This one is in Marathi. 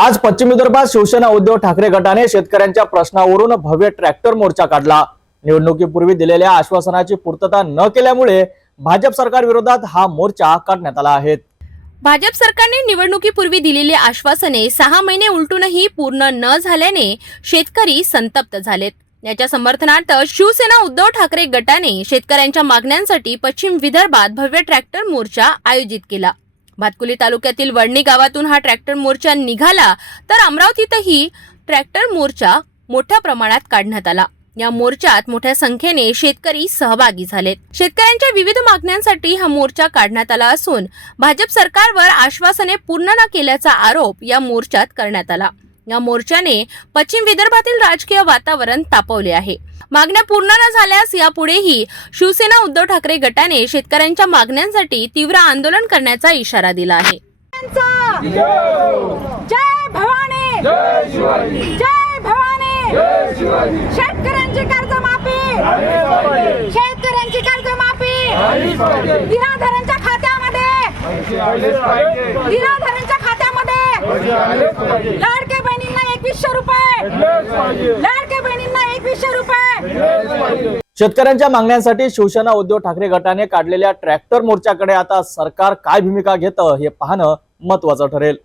आज पश्चिम विदर्भात शिवसेना उद्धव ठाकरे गटाने शेतकऱ्यांच्या प्रश्नावरून भव्य ट्रॅक्टर मोर्चा काढला। निवडणुकीपूर्वी दिलेल्या आश्वासनाची पूर्तता न केल्यामुळे भाजप सरकार विरोधात हा मोर्चा काढण्यात आला आहे। भाजप सरकारने निवडणुकीपूर्वी दिलेली आश्वासने 6 महिने उलटूनही पूर्ण न झाल्याने शेतकरी संतप्त झालेत। याच्या समर्थनार्थ शिवसेना उद्धव ठाकरे गटाने शेतकऱ्यांच्या मागण्यांसाठी पश्चिम विदर्भात भव्य ट्रॅक्टर मोर्चा आयोजित केला। भातकुली तालुक्यातील वडणी गावातून हा ट्रॅक्टर मोर्चा निघाला, तर अमरावतीतही ट्रॅक्टर मोर्चा मोठ्या प्रमाणात काढण्यात आला। या मोर्चात मोठ्या संख्येने शेतकरी सहभागी झालेत। शेतकऱ्यांच्या विविध मागण्यांसाठी हा मोर्चा काढण्यात आला असून भाजप सरकारवर आश्वासने पूर्ण न केल्याचा आरोप या मोर्चात करण्यात आला। या मोर्चाने पश्चिम विदर्भातील राजकीय वातावरण तापवले आहे। मागण्या पूर्ण न झाल्यास यापुढेही शिवसेना उद्धव ठाकरे गटाने शेतकऱ्यांच्या मागण्यांसाठी तीव्र आंदोलन करण्याचा इशारा दिला आहे। जय भवानी, जय शिवाजी, जय भवानी, जय शिवाजी। शेतकऱ्यांची कर्जमाफी, शेतकऱ्यांची कर्जमाफी, निराधारांच्या खात्यामध्ये, निराधारांच्या खात्यामध्ये, लाडके बहिणींना 2100 रुपये, लाडके बहिणींना 2100 रुपये। शेतकऱ्यांच्या मागण्यांसाठी शिवसेना उद्धव ठाकरे गटाने काढलेल्या ट्रॅक्टर मोर्चाकडे आता सरकार काय भूमिका घेतं हे पाहणं महत्त्वाचं ठरेल।